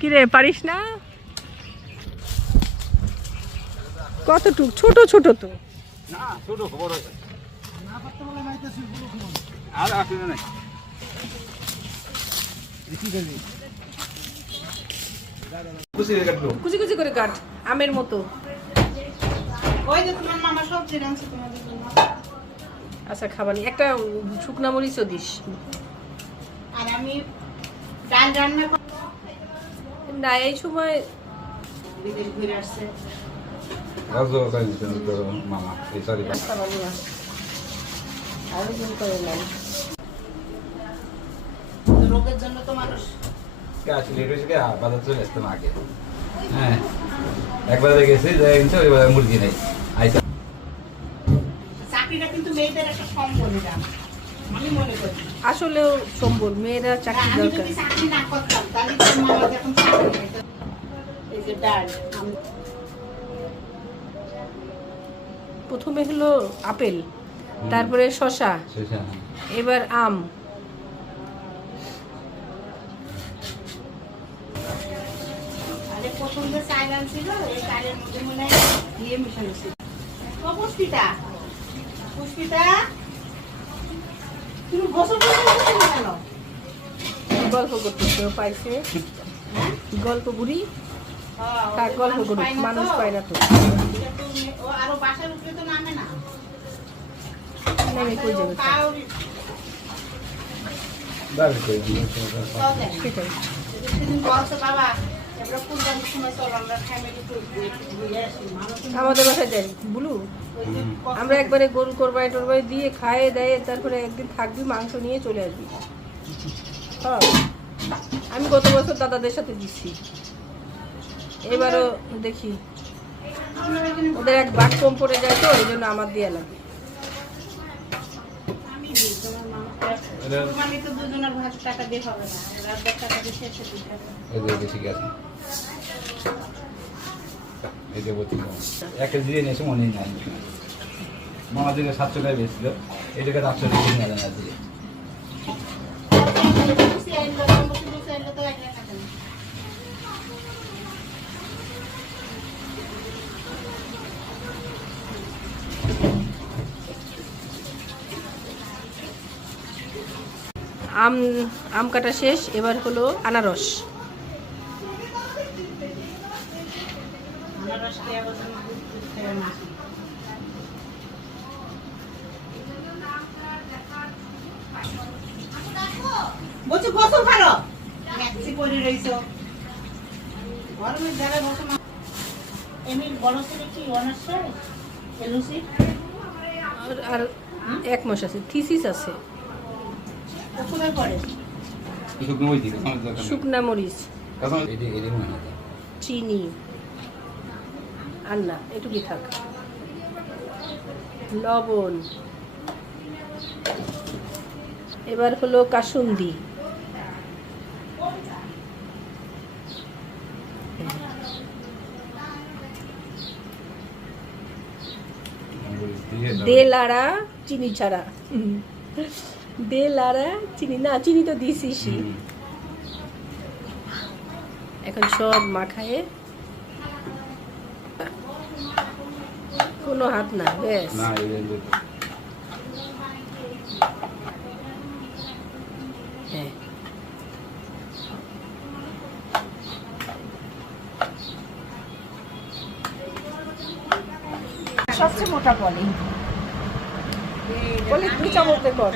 কিরে পারিস না? কতটুক ছোট ছোট তো না ছোট বড় না পারতে বলে নাইতেছি বড় কোন আর আসলে নাই কি দেবি কুচি কুচি করে কাট আমের মতো। ওই যে তোমার মামা সবজি রাঁধছে তোমাদের জন্য। আচ্ছা খাবানি একটা শুকনা মরিচও দিস। আর আমি ডাল রান্না না এই সময় বিদেশ ঘুরে আসছে। রাজু তাই তো মামা এই সরি খাবানি আরো দিন করে নাই। রোগের জন্য তো মানুষ কে আসলে রয়েছে কে বাজার চলে আসতে আগে হ্যাঁ একবার গেছে যাই কিন্তু এবার মুরগি নেই আইসা চাকরিটা কিন্তু মেয়েদের একটা সম্বল এটা আমি মনে করি। আসলেও সম্বল মেয়েরা চাকরি আমি দরকার। যদি চাকরি না করতাম তাহলে তো মামা যখন চাকরি করতো এই যে ডাল প্রথমে হলো আপেল, তারপরে শসা, এবার আম। আরে প্রথম যে চাল ছিল এই চালের মধ্যে মনে হয় দিয়ে মিশানো ছিল। ও পুষ্পিতা পুষ্পিতা তুমি গোসল করতে কেন? গল্প করতেছে ও পাইছে গল্প বুড়ি তার গল্প করুক মানুষ পায় না তো। ও আরো বাসার উপরে তো নামে না। নেমে কই যাবে দাঁড়ি কই দিই সেটাই। সেদিন বলছে বাবা আমরা কুরবানির সময় চল আমরা ফ্যামিলি ট্যুর ঘুরে আসি। মানুষ আমাদের বাসায় যাই বুলু আমরা একবারে গরু কোরবানি টোরবানি দিয়ে খায়ে দেয় তারপরে একদিন থাকবি মাংস নিয়ে চলে আসবি। হ্যাঁ আমি গত বছর দাদাদের সাথে দিচ্ছি, এবারও দেখি। ওদের এক বাঘ কম পড়ে যায় তো এই জন্য আমার দিয়ে লাগে। আমি দিই তোমার মামা কুরবানি তো দুজনের ভাগ টাকা দিয়ে হবে না, ওরা টাকা দিয়ে শেষে দিতে হবে। এই যে ঠিক আছে এই যে বলছি এক কেজি দিয়ে নিয়েছে মনে নাই মামা দিকে 700 টাকা বেচছিল এটাকে 800 টাকা নিয়ে নেন আজকে আম আম কাটা শেষ, এবার হলো আনারস। বলছি গোসল ভালো ম্যাক্সি পরে রইছো গরমের জায়গায় বসো না। এমনি বড় ছেলে কি অনার্স এলুসি আর 1 মাস আছে, থিসিস আছে। কোথায় পড়ে? শুকনো ওই দিকে শুকনা মরিচ, এখন এই যে মনে হয় চিনি আর না এটুকুই থাক, লবণ। এবার হলো কাসুন্দি, দেলাড়া চিনি ছাড়া, দেলাড়া চিনি না, চিনি তো দিছিস। এখন সব মাখায়ে কোনো হাত না, ব্যাস। না হ্যাঁ সবচেয়ে মোটা বলে বলে 2 চামচ কর।